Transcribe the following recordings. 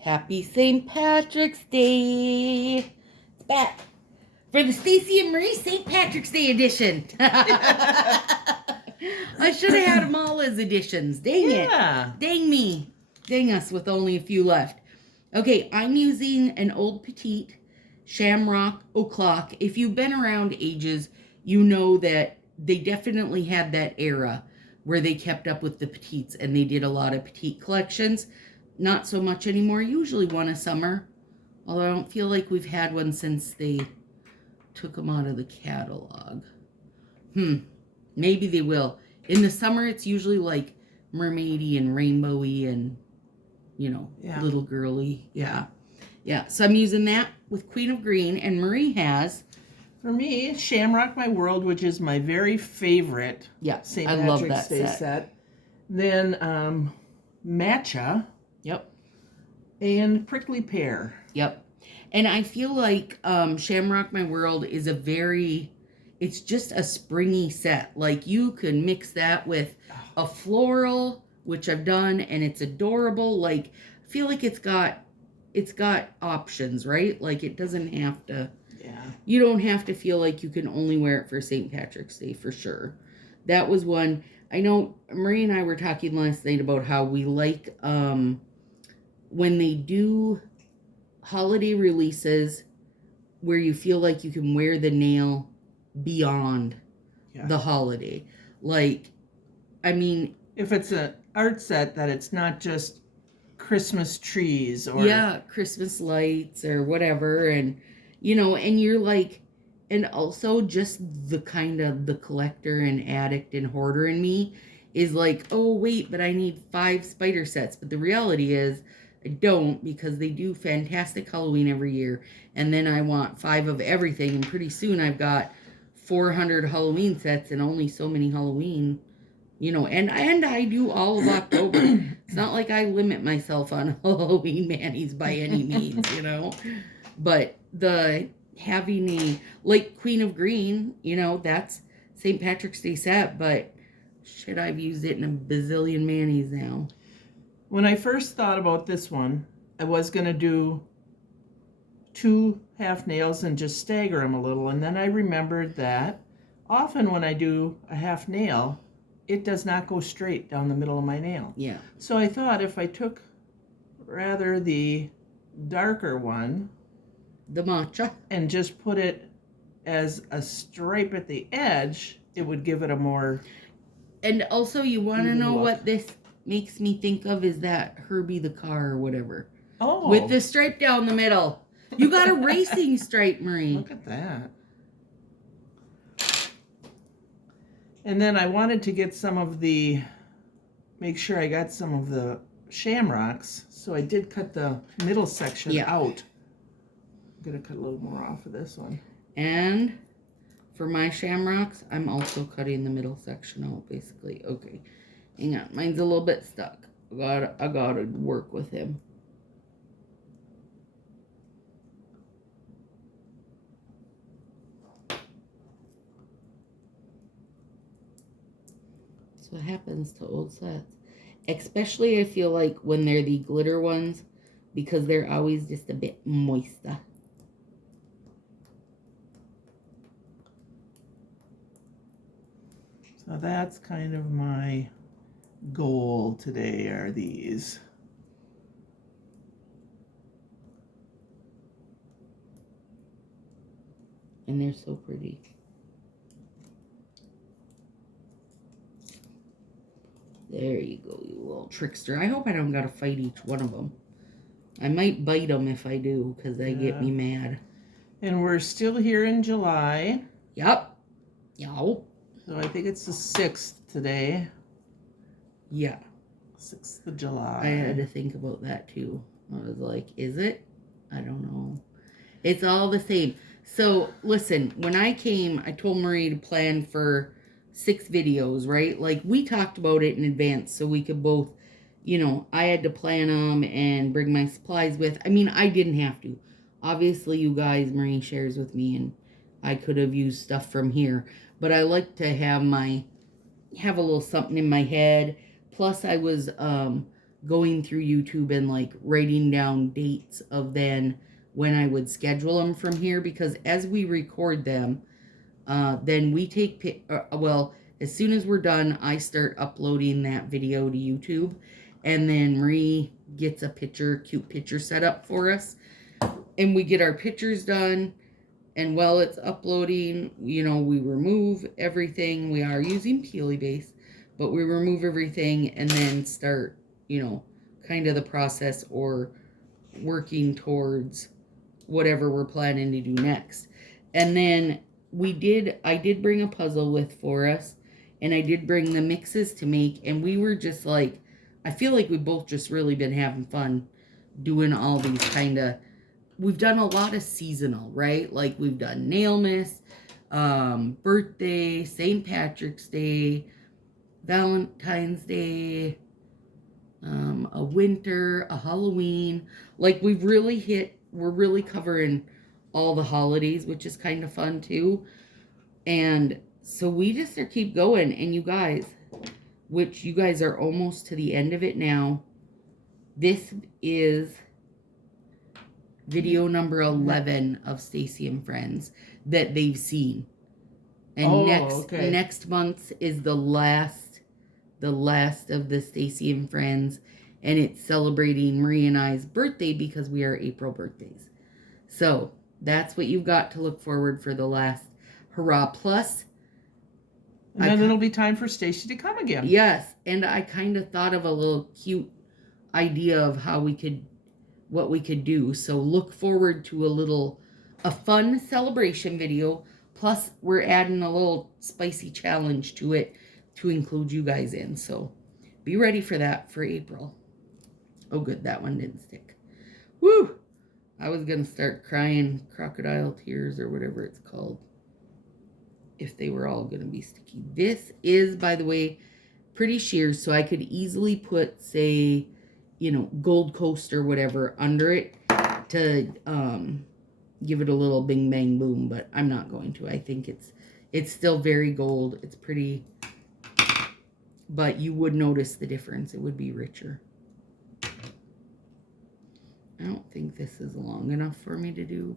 Happy St. Patrick's Day. It's back for the Stacy and Marie St. Patrick's Day edition. I should have had them all as editions. Dang it. Dang me. Dang us with only a few left. Okay, I'm using an old petite shamrock o'clock. If you've been around ages, you know that they definitely had that era where they kept up with the petites and they did a lot of petite collections. Not so much anymore. Usually one a summer. Although I don't feel like we've had one since they took them out of the catalog. Maybe they will. In the summer, it's usually like mermaidy and rainbowy and, little girly. Yeah. So I'm using that with Queen of Green. And Marie has... For me, Shamrock My World, which is my very favorite St. Patrick's Day set. Then Matcha. Yep. And Prickly Pear. Yep. And I feel like Shamrock My World is it's just a springy set. Like you can mix that with a floral, which I've done, and it's adorable. Like I feel like it's got options, right? Like it doesn't have to, you don't have to feel like you can only wear it for St. Patrick's Day for sure. That was one. I know Marie and I were talking last night about how we like, when they do holiday releases where you feel like you can wear the nail beyond the holiday. Like, I mean... If it's an art set that it's not just Christmas trees or... Yeah, Christmas lights or whatever. And, and you're like... And also just the kind of the collector and addict and hoarder in me is like, oh, wait, but I need 5 spider sets. But the reality is... I don't, because they do fantastic Halloween every year. And then I want 5 of everything. And pretty soon I've got 400 Halloween sets and only so many Halloween, and I do all of October. It's not like I limit myself on Halloween manis by any means, But having a, like Queen of Green, that's St. Patrick's Day set, but shit, I've used it in a bazillion manis now. When I first thought about this one, I was going to do 2 half nails and just stagger them a little. And then I remembered that often when I do a half nail, it does not go straight down the middle of my nail. Yeah. So I thought if I took rather the darker one, the matcha, and just put it as a stripe at the edge, it would give it a more... And also you want to know look. what this... makes me think of is that Herbie the car or whatever. Oh. With the stripe down the middle. You got a racing stripe, Marie. Look at that. And then I wanted to get make sure I got some of the shamrocks. So I did cut the middle section out. I'm going to cut a little more off of this one. And for my shamrocks, I'm also cutting the middle section out, basically. Okay. Hang on, mine's a little bit stuck. I gotta work with him. That's what happens to old sets. Especially I feel like when they're the glitter ones, because they're always just a bit moister. So that's kind of my goal today are these. And they're so pretty. There you go, you little trickster. I hope I don't gotta fight each one of them. I might bite them if I do, because they get me mad. And we're still here in July. Yep. So I think it's the 6th today. Yeah. 6th of July. I had to think about that too. I was like, is it? I don't know. It's all the same. So, listen, when I came, I told Marie to plan for 6 videos, right? Like, we talked about it in advance so we could both, I had to plan them and bring my supplies with. I mean, I didn't have to. Obviously, you guys, Marie shares with me, and I could have used stuff from here. But I like to have a little something in my head. Plus, I was going through YouTube and like writing down dates of then when I would schedule them from here, because as we record them, then we take, well, as soon as we're done, I start uploading that video to YouTube, and then Marie gets a cute picture set up for us, and we get our pictures done. And while it's uploading, we remove everything. We are using Peely Base, but we remove everything and then start, kind of the process or working towards whatever we're planning to do next. And then I did bring a puzzle with for us, and I did bring the mixes to make, and we were just like, I feel like we both just really been having fun doing all these we've done a lot of seasonal, right? Like we've done Nailmas, birthday, St. Patrick's Day, Valentine's Day, a winter, a Halloween. Like we're really covering all the holidays, which is kind of fun too. And so we just keep going. And you guys are almost to the end of it now. This is video number 11 of Stacy and Friends that they've seen. And next month is the last of the Stacy and Friends, and it's celebrating Marie and I's birthday because we are April birthdays. So that's what you've got to look forward for the last hurrah. Plus, and then it'll be time for Stacy to come again. Yes, and I kind of thought of a little cute idea of what we could do. So look forward to a fun celebration video. Plus, we're adding a little spicy challenge to it to include you guys in. So be ready for that for April. Oh, good. That one didn't stick. Woo! I was going to start crying crocodile tears or whatever it's called if they were all going to be sticky. This is, by the way, pretty shears. So I could easily put, say, Gold Coast or whatever under it to give it a little bing bang boom, but I'm not going to. I think it's still very gold. It's pretty, but you would notice the difference. It would be richer. I don't think this is long enough for me to do.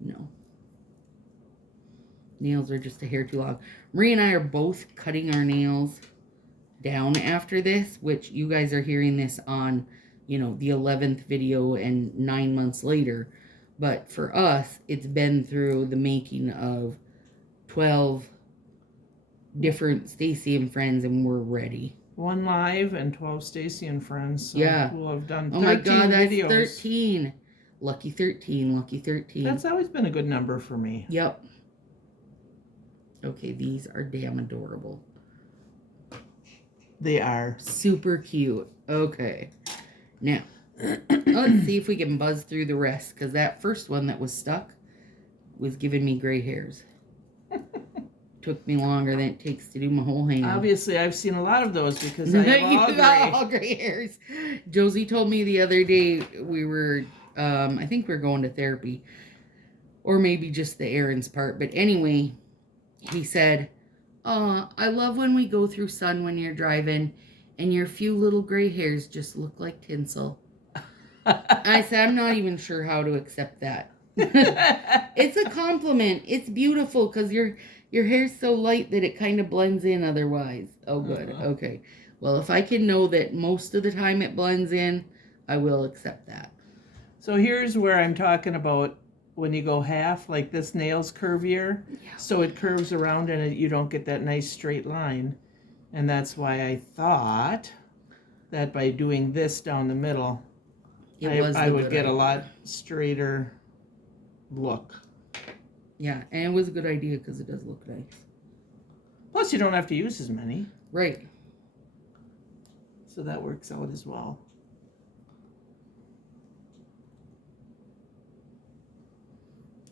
No. Nails are just a hair too long. Marie and I are both cutting our nails down after this, which you guys are hearing this on, the 11th video and 9 months later. But for us, it's been through the making of 12 different Stacy and Friends, and we're ready. 1 live and 12 Stacy and Friends. So yeah. We'll have done 13 Oh my God, that's videos. 13. Lucky 13, lucky 13. That's always been a good number for me. Yep. Okay, these are damn adorable. They are. Super cute. Okay. Now, let's see if we can buzz through the rest, because that first one that was stuck was giving me gray hairs. Took me longer than it takes to do my whole hand. Obviously, I've seen a lot of those because I have all gray hairs. Josie told me the other day we were, I think we're going to therapy, or maybe just the errands part. But anyway, he said, I love when we go through sun when you're driving and your few little gray hairs just look like tinsel. I said, I'm not even sure how to accept that. It's a compliment. It's beautiful because your hair's so light that it kind of blends in otherwise. Oh, good. Okay. Well, if I can know that most of the time it blends in, I will accept that. So here's where I'm talking about when you go half, like this nail's curvier, so it curves around and you don't get that nice straight line. And that's why I thought that by doing this down the middle, I would get a lot straighter look. Yeah, and it was a good idea because it does look nice. Plus, you don't have to use as many. Right. So that works out as well.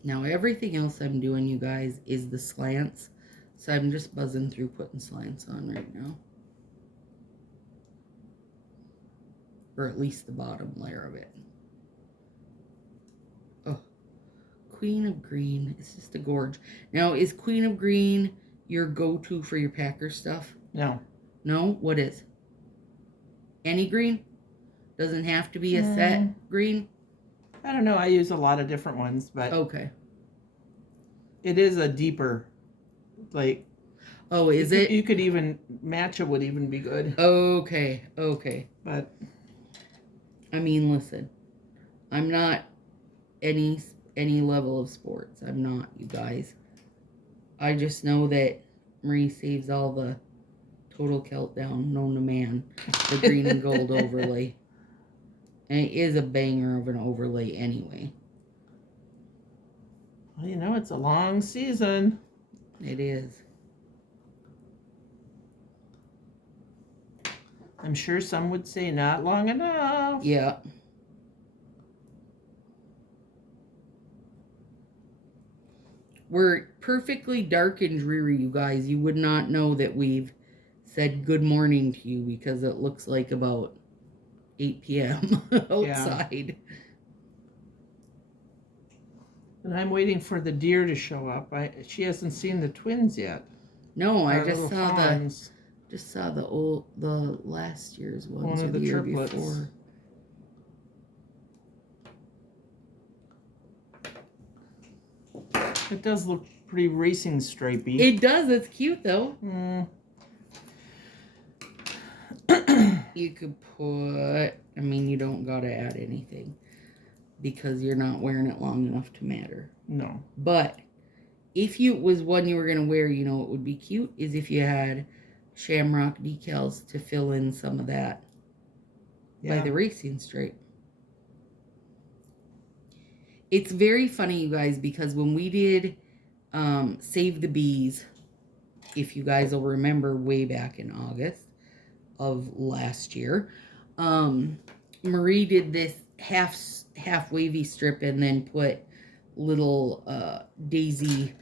Now, everything else I'm doing, you guys, is the slants. So I'm just buzzing through putting slants on right now. Or at least the bottom layer of it. Oh, Queen of Green. It's just a gorge. Now, is Queen of Green your go-to for your Packer stuff? No. No? What is? Any green? Doesn't have to be a Mm, set green? I don't know. I use a lot of different ones, but Okay. it is a deeper, like, Oh, is it? you could even match it would even be good. Okay. Okay. But I mean, listen. I'm not any level of sports. I'm not, you guys. I just know that Marie saves all the total countdown known to man. The green and gold overlay. And it is a banger of an overlay anyway. well, you know, it's a long season. It is. I'm sure some would say not long enough. Yeah. We're perfectly dark and dreary, you guys. You would not know that we've said good morning to you because it looks like about 8 p.m. outside. And I'm waiting for the deer to show up. She hasn't seen the twins yet. No, I Our just little saw fawns. the last year's ones One or of the the year triplets. before. It does look pretty racing stripey. It does. It's cute though. You could put. I mean, you don't gotta add anything because you're not wearing it long enough to matter. No. But if you was one you were gonna wear, you know, it would be cute is if you had shamrock decals to fill in some of that by the racing stripe. It's very funny, you guys, because when we did Save the Bees, if you guys will remember way back in August of last year, Marie did this half wavy strip and then put little daisy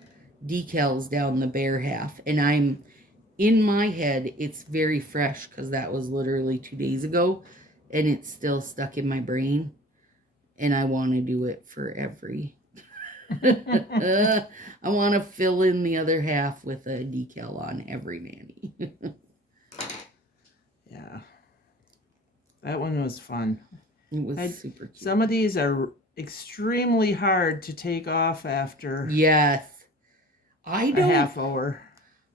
decals down the bare half. And I'm in my head, it's very fresh because that was literally 2 days ago and it's still stuck in my brain. And I want to do it for every. I want to fill in the other half with a decal on every nanny. Yeah. That one was fun. It was super cute. Some of these are extremely hard to take off after Yes. a half hour.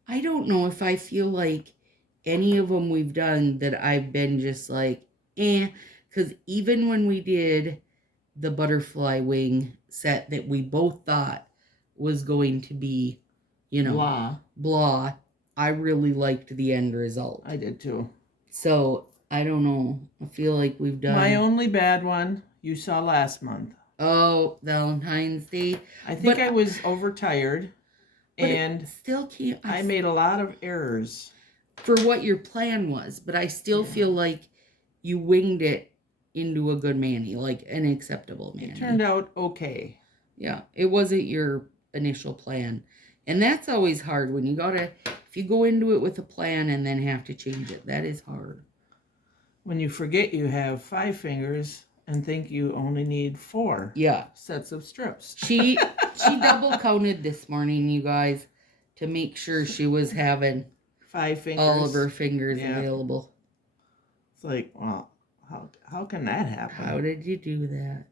I don't know if I feel like any of them we've done that I've been just like, because even when we did the butterfly wing set that we both thought was going to be, you know, blah, I really liked the end result. I did too. So, I don't know. I feel like we've done... My only bad one you saw last month. Oh, Valentine's Day. I think I was overtired and still can't... I made a lot of errors. For what your plan was, but I still feel like you winged it into a good manny, like an acceptable manny. It turned out okay. Yeah, it wasn't your initial plan. And that's always hard when you gotta, if you go into it with a plan and then have to change it, that is hard. When you forget you have 5 fingers and think you only need 4 sets of strips. She double counted this morning, you guys, to make sure she was having 5 fingers. All of her fingers available. It's like, well, how can that happen? How did you do that?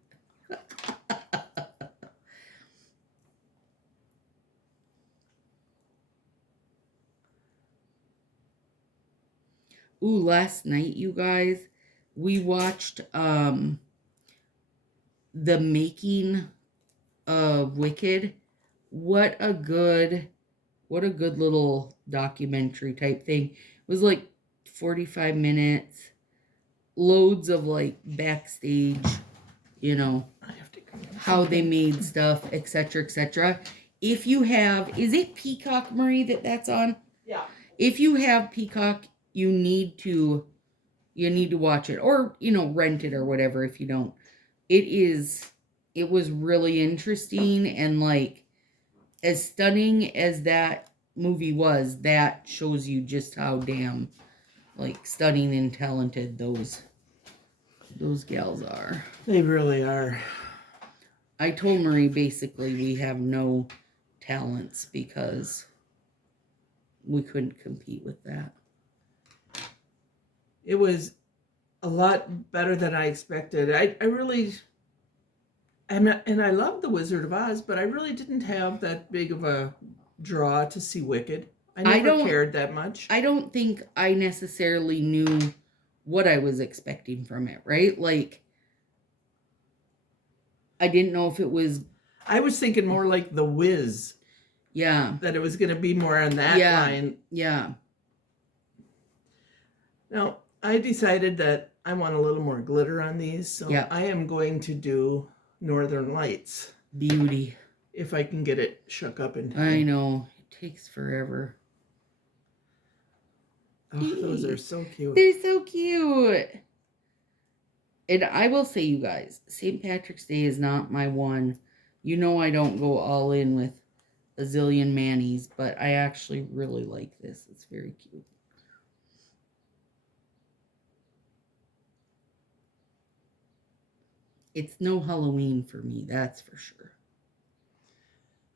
Ooh, last night, you guys, we watched the making of Wicked. What a good little documentary type thing. It was like 45 minutes. Loads of like backstage, you know, how they made stuff, etc., etc. If you have, is it Peacock, Marie, that's on? Yeah. If you have Peacock, you need to watch it, or, you know, rent it or whatever if you don't. It was really interesting, and like, as stunning as that movie was, that shows you just how damn like stunning and talented those gals are. They really are. I told Marie basically we have no talents because we couldn't compete with that. It was a lot better than I expected. I really, and I love The Wizard of Oz, but I really didn't have that big of a draw to see Wicked. I I never don't cared that much. I don't think I necessarily knew what I was expecting from it, right? Like I didn't know if it was I was thinking more like The Wiz, yeah. that it was going to be more on that Yeah. line. Yeah. Now, I decided that I want a little more glitter on these, so Yeah. I am going to do Northern Lights. Beauty. If I can get it shook up in time. I know. It takes forever. Oh, those are so cute. They're so cute. And I will say, you guys, St. Patrick's Day is not my one. You know I don't go all in with a zillion manis, but I actually really like this. It's very cute. It's no Halloween for me, that's for sure.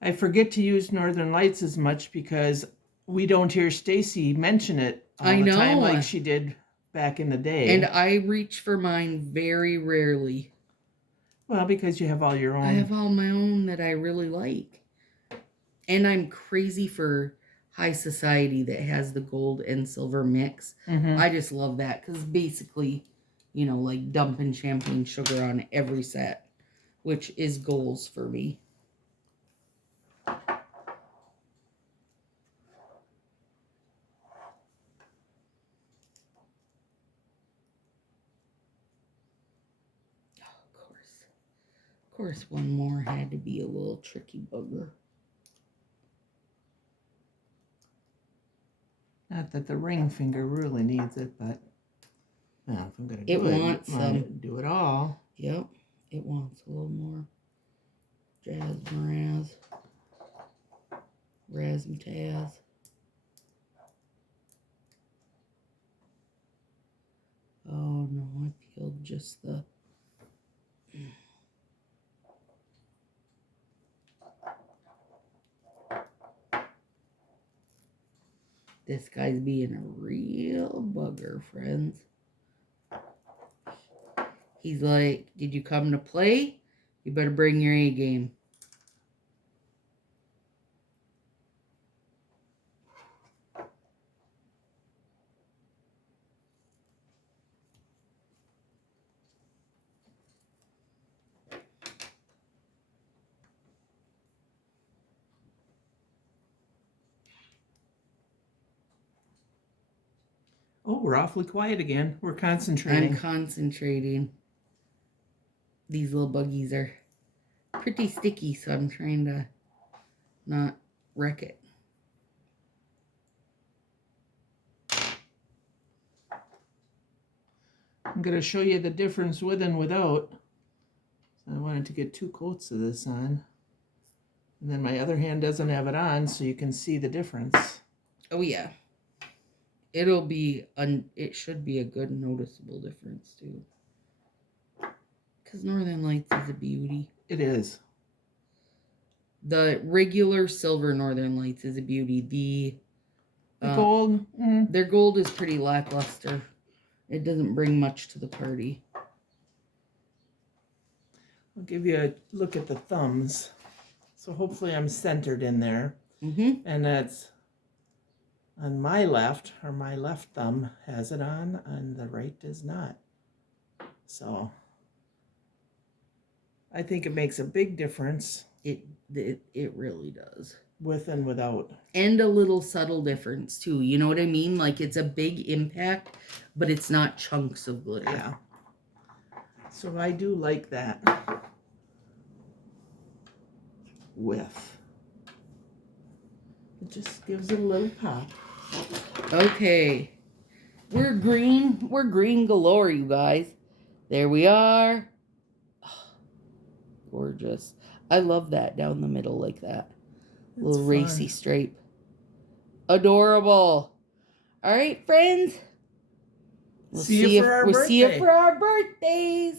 I forget to use Northern Lights as much because we don't hear Stacy mention it all the time like she did back in the day. And I reach for mine very rarely. Well, because you have all your own. I have all my own that I really like. And I'm crazy for High Society that has the gold and silver mix. Mm-hmm. I just love that because basically, you know, like dumping champagne sugar on every set, which is goals for me. Of course, one more had to be a little tricky bugger. Not that the ring finger really needs it, but well, if I'm going to do it, do it all. Yep, it wants a little more Jazz Razzmatazz. Oh no, I peeled just the... This guy's being a real bugger, friends. He's like, did you come to play? You better bring your A game. Oh, we're awfully quiet again. We're concentrating. I'm concentrating. These little buggies are pretty sticky, so I'm trying to not wreck it. I'm going to show you the difference with and without. So I wanted to get 2 coats of this on. And then my other hand doesn't have it on, so you can see the difference. Oh, yeah. It should be a good noticeable difference, too. Because Northern Lights is a beauty. It is. The regular silver Northern Lights is a beauty. The gold? Their gold is pretty lackluster. It doesn't bring much to the party. I'll give you a look at the thumbs. So hopefully I'm centered in there. Mm-hmm. And that's on my left, or my left thumb has it on, and the right does not. So I think it makes a big difference. It really does. With and without. And a little subtle difference, too. You know what I mean? Like, it's a big impact, but it's not chunks of glitter. Yeah. So I do like that. With. It just gives it a little pop. Okay. We're green galore, you guys. There we are. Oh, gorgeous. I love that down the middle like that. It's little fun. racy stripe. Adorable. All right, friends. We'll see you for our birthdays.